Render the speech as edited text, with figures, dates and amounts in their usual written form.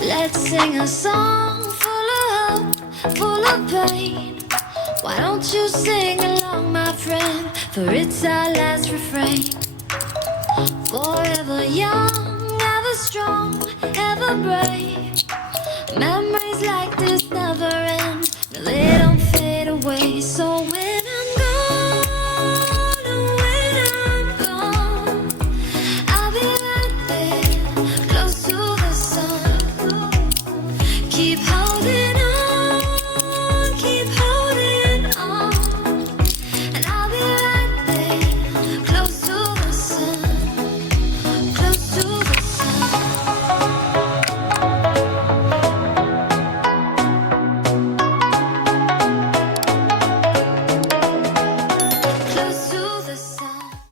Let's sing a song full of hope, full of pain. Why don't you sing along, my friend? For it's our last refrain. Forever young, ever strong, ever brave. Memories like this never